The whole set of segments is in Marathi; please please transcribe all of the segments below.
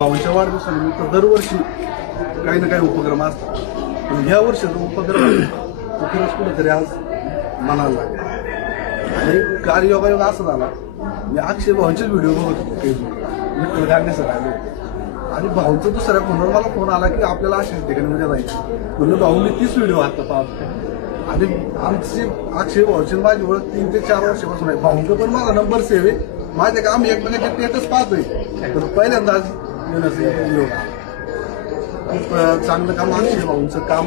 भावांच्या वाढदिवसानिमित्त दरवर्षी काही ना काही उपक्रम असतात. पण ह्या वर्षाचा उपक्रम तो खरंच कुठेतरी आज मनाला लागला. आणि कार्ययोगायोग असं झाला, मी अक्षय भाऊंचेच व्हिडिओ बघत होतो फेसबुकला, मित्र गांगेसर आले होते आणि भाऊंचा दुसऱ्या फोनवर मला फोन आला की आपल्याला अशाच ठिकाणी उद्या जायचं. म्हणलं भाऊ मी 30 व्हिडिओ आता पाहतो आणि आमची अक्षय भाऊची माझी ओळख 3 ते 4 वर्षापासून आहे. भाऊंचा पण माझा नंबर सेव्ह आहे. माझ्या का आम्ही एकमेकांच्या टेटच पाहतोय, तर पहिल्यांदा आज खूप चांगलं काम अक्षय भाऊंचं काम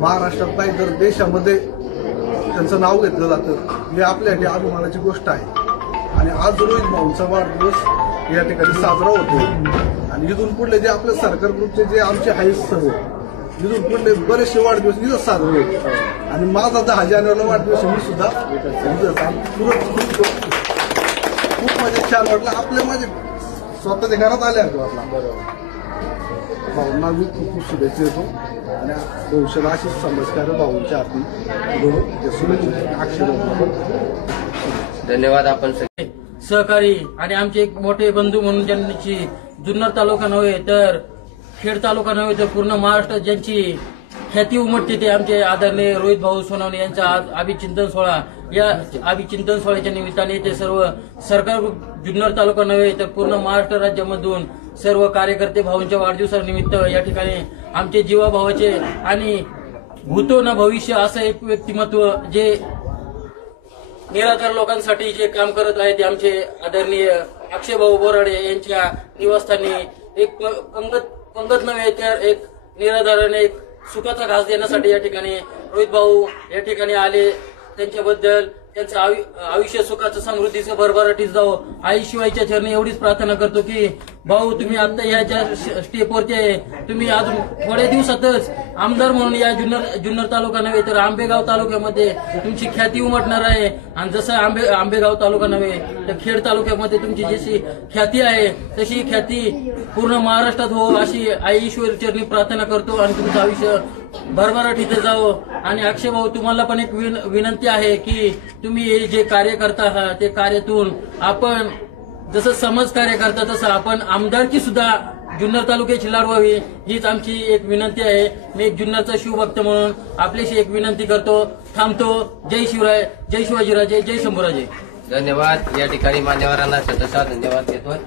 महाराष्ट्रात नाही तर देशामध्ये त्यांचं नाव घेतलं जातं, हे आपल्यासाठी अभिमानाची गोष्ट आहे. आणि आज रोहित भाऊंचा वाढदिवस या ठिकाणी साजरा होतो आणि इथून पुढले जे आपल्या सरकार ग्रुपचे जे आमचे आहेत सर्व, इथून पुढले बरेचसे वाढदिवस इथंच साजरे होते. आणि माझा 10 जानेवारीला वाढदिवस मी सुद्धा खूप माझे छान वाटलं. आपल्या माझे स्वतःच्या घरात आले वाटला. भाऊंना मी खूप खूप शुभेच्छा देतो आणि भविष्यात अशीच समजकार भाऊंच्या हाती धन्यवाद. आपण सहकारी आणि आमचे एक मोठे बंधू म्हणून ज्यांची जुन्नर तालुका नव्हे तर खेड तालुका नव्हे तर पूर्ण महाराष्ट्रात ज्यांची ख्याती उमटते ते आमचे आदरणीय रोहित भाऊ सोनवणे यांचा आज अभिचिंतन सोहळा. या अभिचिंतन सोहळ्याच्या निमित्ताने ते सर्व सरकार जुन्नर तालुका नव्हे तर पूर्ण महाराष्ट्र राज्यामधून सर्व कार्यकर्ते भाऊंच्या वाढदिवसानिमित्त या ठिकाणी आमचे जीवाभावाचे आणि भूतो न भविष्य असं एक व्यक्तिमत्व जे निराधार लोकांसाठी जे काम करत आहे ते आमचे आदरणीय अक्षय भाऊ बोराडे यांच्या निवासस्थानी एक पंगत नव्हे तर एक निराधाराने एक सुखाचा घास देण्यासाठी या ठिकाणी रोहित भाऊ या ठिकाणी आले. त्यांच्याबद्दल त्यांचं आयुष्य सुखाचं समृद्धीचं भरभराटीत जावं आई शिवायच्या चरणी एवढीच प्रार्थना करतो की भाऊ तुम्ही आता याच्या स्टेपवरती आहे, तुम्ही अजून थोड्या दिवसातच आमदार म्हणून या जुन्नर तालुका नव्हे तर आंबेगाव तालुक्यामध्ये तुमची ख्याती उमटणार आहे. आणि जसं आंबेगाव तालुका नव्हे तर खेड तालुक्यामध्ये तुमची जशी ख्याती आहे तशी ख्याती पूर्ण महाराष्ट्रात हो अशी आई ईश्वर चरणी प्रार्थना करतो आणि तुमचं आयुष्य भरभराटीत जावं. आणि अक्षय भाऊ तुम्हाला पण एक विनंती आहे की तुम्ही हे जे कार्य करता आहात ते कार्यातून आपण जसं समाज कार्य करता तसं आपण आमदारकी सुद्धा जुन्नर तालुक्याची लढवावी हीच आमची एक विनंती आहे. मी एक जुन्नरचा शिवभक्त म्हणून आपल्याशी एक विनंती करतो. थांबतो. जय शिवराय, जय शिवाजीराजे, जय शंभूराजे. धन्यवाद. या ठिकाणी मान्यवरांना शतशः धन्यवाद देतोय.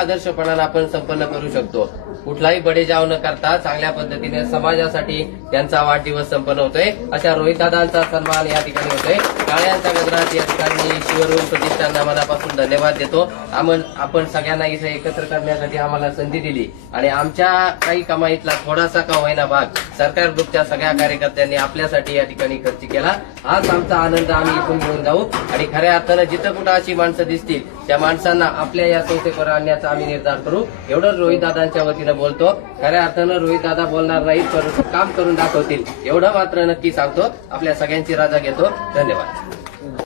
आदर्शपणाने आपण संपन्न करू शकतो. कुठलाही बडेजाव न करता चांगल्या पद्धतीने समाजासाठी त्यांचा वाढदिवस संपन्न होतोय. अशा रोहितदादांचा सन्मान या ठिकाणी होतोय. टाळ्यांच्या गजरात या ठिकाणी शिवरूम प्रतिष्ठानला मनापासून धन्यवाद देतो. आपण सगळ्यांना इथे एकत्र करण्यासाठी आम्हाला संधी दिली आणि आमच्या काही कमाईतला थोडासा का होईना भाग सरकार ग्रुपच्या सगळ्या कार्यकर्त्यांनी आपल्यासाठी या ठिकाणी खर्च केला. हाच आमचा आनंद आम्ही इथून घेऊन जाऊ आणि खऱ्या अर्थानं जिथं कुठं अशी माणसं दिसतील त्या माणसांना आपल्या या संस्थेवर आणण्याचा आम्ही निर्धार करू. एवढं रोहितदादांच्या वतीनं बोलतो. खऱ्या अर्थानं रोहितदादा बोलणार नाहीत परंतु काम करून दाखवतील एवढं मात्र नक्की सांगतो. आपल्या सगळ्यांची रजा घेतो. धन्यवाद.